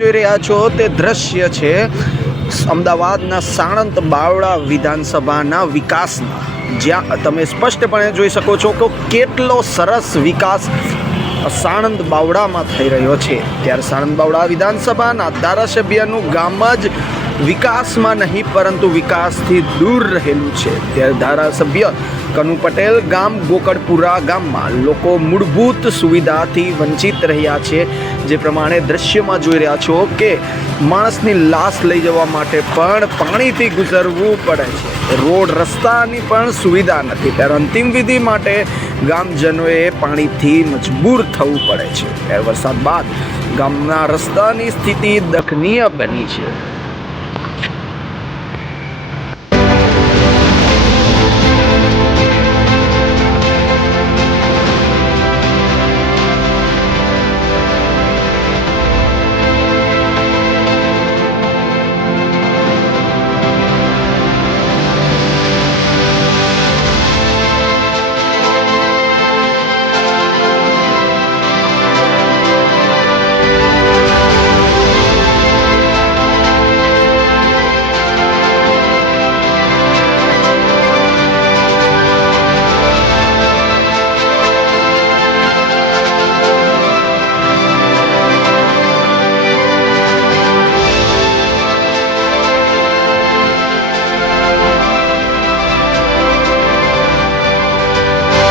જોઈ રહ્યા છો તે દ્રશ્ય છે અમદાવાદના સાણંદ બાવળા વિધાનસભાના વિકાસના, જ્યાં તમે સ્પષ્ટપણે જોઈ શકો છો કે કેટલો સરસ વિકાસ સાણંદ બાવળામાં થઈ રહ્યો છે। ત્યારે સાણંદ બાવળા વિધાનસભાના ધારાસભ્યનું ગામ જ વિકાસમાં નહીં પરંતુ વિકાસથી દૂર રહેલું છે। ત્યારે ધારાસભ્ય કનુ પટેલ ગામ ગોકળપુરા ગામમાં લોકો મૂળભૂત સુવિધાથી વંચિત રહ્યા છે। જે પ્રમાણે દ્રશ્યમાં જોઈ રહ્યા છો કે માણસની લાશ લઈ જવા માટે પણ પાણીથી ગુજરવું પડે છે, રોડ રસ્તાની પણ સુવિધા નથી। ત્યારે અંતિમ વિધિ માટે ગામજનોએ પાણીથી મજબૂર થવું પડે છે। ત્યારે વરસાદ બાદ ગામના રસ્તાની સ્થિતિ દયનીય બની છે।